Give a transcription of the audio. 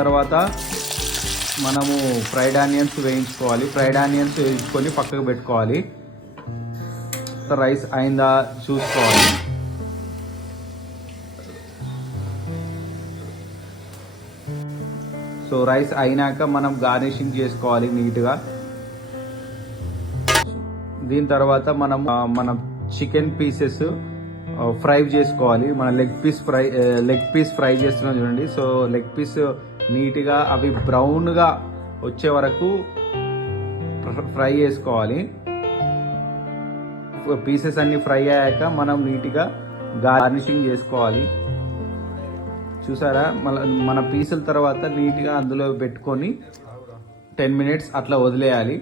తర్వాత మనము fried onions వేయించుకోవాలి. ఫ్రైడ్ ఆనియన్స్ వేయించుకొని పక్కకు పెట్టుకోవాలి. రైస్ అయిందా చూసుకోవాలి. సో రైస్ అయినాక మనం గార్నిషింగ్ చేసుకోవాలి నీట్గా. దీని తర్వాత మనం చికెన్ పీసెస్ ఫ్రై చేసుకోవాలి. మన లెగ్ పీస్ ఫ్రై చేస్తున్నాం చూడండి. సో లెగ్ పీస్ నీట్గా అవి బ్రౌన్గా వచ్చే వరకు ఫ్రై చేసుకోవాలి. పీసెస్ అన్ని ఫ్రై అయ్యాక మనం నీట్గా గార్నిషింగ్ చేసుకోవాలి. చూసారా, మన పీసుల తర్వాత నీట్గా అందులో పెట్టుకొని 10 minutes అట్లా వదిలేయాలి.